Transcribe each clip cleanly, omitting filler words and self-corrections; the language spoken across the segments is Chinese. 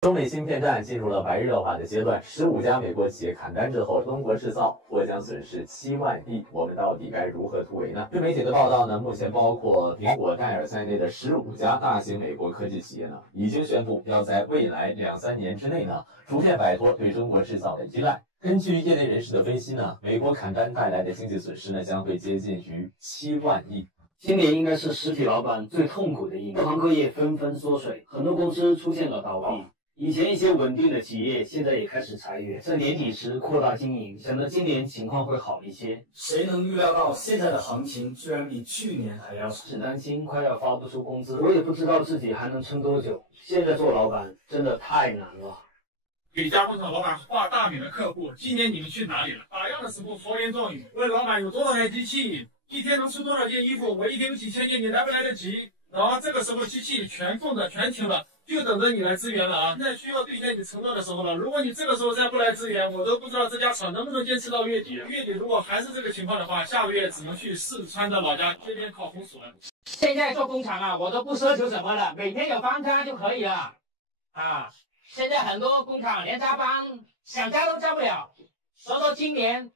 中美芯片战进入了白热化的阶段，15家美国企业砍单之后，中国制造或将损失7万亿，我们到底该如何突围呢？据媒体的报道呢，目前包括苹果、戴尔在内的15家大型美国科技企业呢，已经宣布要在未来2-3年之内呢，逐渐摆脱对中国制造的依赖。根据业内人士的分析呢，美国砍单带来的经济损失呢，将会接近于7万亿。今年应该是实体老板最痛苦的一年，各行各业纷纷缩水，很多公司出现了倒闭。以前一些稳定的企业，现在也开始裁员，在年底时扩大经营，想着今年情况会好一些。谁能预料到现在的行情居然比去年还要只担心快要发不出工资，我也不知道自己还能撑多久。现在做老板真的太难了。给加工厂老板画大饼的客户，今年你们去哪里了？打样的时候佛言重语，问老板有多少台机器，一天能出多少件衣服，我一天有几千件，你来不来得及？然后这个时候机器全空的，全停了。就等着你来支援了啊！现在需要兑现你承诺的时候了。如果你这个时候再不来支援，我都不知道这家厂能不能坚持到月底。月底如果还是这个情况的话，下个月只能去四川的老家这边烤红薯了。现在做工厂啊，我都不奢求什么了，每天有班加就可以了。啊，现在很多工厂连加班想加都加不了，所以说今年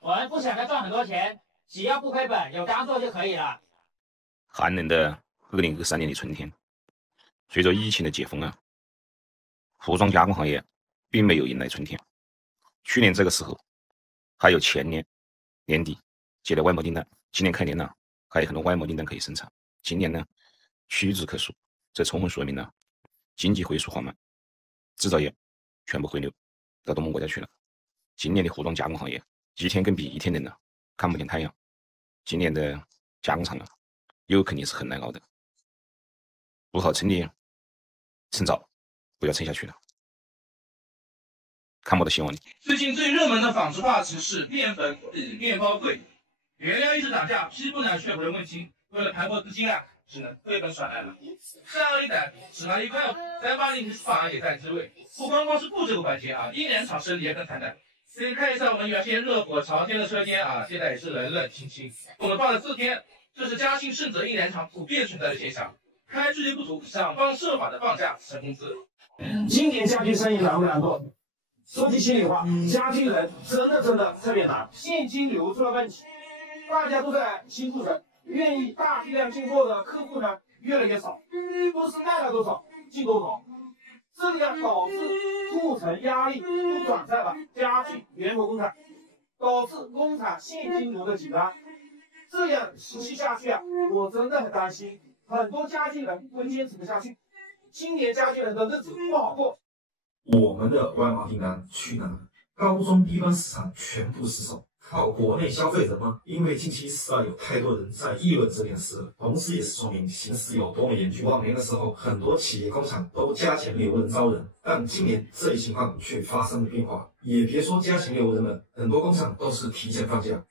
我们不想再赚很多钱，只要不亏本，有单做就可以了。寒冷的2023年的春天。随着疫情的解封服装加工行业并没有迎来春天。去年这个时候，还有前年年底接的外贸订单，今年开年了，还有很多外贸订单可以生产。今年呢，屈指可数，这充分说明了经济恢复缓慢，制造业全部回流到东盟国家去了。今年的服装加工行业一天更比一天冷了，看不见太阳。今年的加工厂又肯定是很难熬的，不好撑的趁早，不要撑下去了，看我的希望。最近最热门的纺织话题是面粉、面包贵，原料一直涨价，批布呢却不能问清，为了盘活资金只能亏本耍赖了。善恶一歹，只拿一块380法也在滋味。不光光是布这个环节印染厂生意也更惨淡。先看一下我们原先热火朝天的车间现在也是冷冷清清。我们放了4天，这是嘉兴盛泽印染厂普遍存在的现象。开具力不足，想方设法的放假升工资。今年家居生意难不难做？说句心里话，家居人真的特别难，现金流出了问题，大家都在辛苦着，愿意大批量进货的客户呢越来越少，不是卖了多少进多少，这样导致库存压力都转在了家具原模工厂，导致工厂现金流的紧张。这样持续下去我真的很担心。很多家具人会坚持不下去，今年家具人的日子不好过。我们的外贸订单去哪了？高中低端市场全部失守，靠国内消费者吗？因为近期有太多人在议论这件事了，同时也是说明形势有多么严峻。往年的时候，很多企业工厂都加钱留人招人，但今年这一情况却发生了变化。也别说加钱留人了，很多工厂都是提前放假，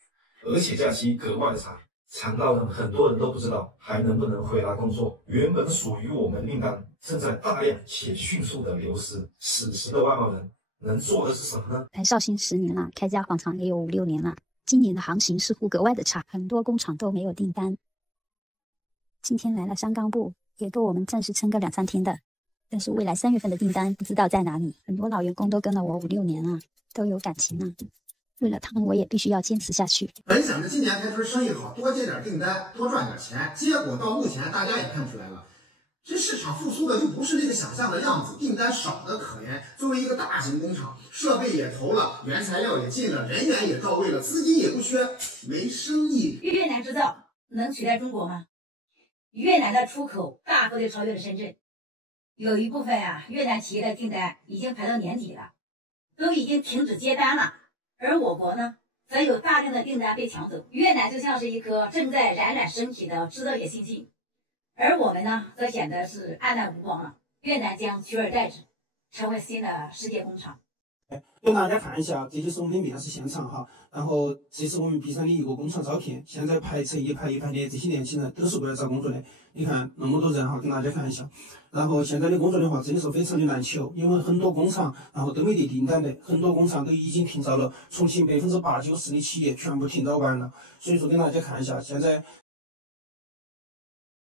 而且假期格外的长。长到很多人都不知道还能不能回来工作，原本属于我们订单正在大量且迅速的流失，此时的外贸人能做的是什么呢？来绍兴10年了，开家纺厂也有5-6年了，今年的行情似乎格外的差，很多工厂都没有订单。今天来了三钢布，也够我们暂时撑个2-3天的，但是未来3月份的订单不知道在哪里，很多老员工都跟了我5-6年了，都有感情了。为了他们，我也必须要坚持下去。本想着今年开春生意好，多接点订单，多赚点钱，结果到目前大家也看出来了，这市场复苏的就不是那个想象的样子，订单少得可怜。作为一个大型工厂，设备也投了，原材料也进了，人员也到位了，资金也不缺，没生意。越南制造能取代中国吗？越南的出口大幅的超越了深圳，有一部分越南企业的订单已经排到年底了，都已经停止接单了。而我国呢，则有大量的订单被抢走。越南就像是一颗正在冉冉升起的制造业新星，而我们呢，则显得是黯淡无光了。越南将取而代之，成为新的世界工厂。跟大家看一下，这就是我们的面试现场然后这是我们璧山的一个工厂招聘，现在排成一排一排的，这些年轻人都是过来找工作的。你看那么多人跟大家看一下。然后现在的工作的话，真的是非常的难求，因为很多工厂都没得订单的，很多工厂都已经停招了，重庆80%-90%的企业全部停招完了。所以说跟大家看一下，现在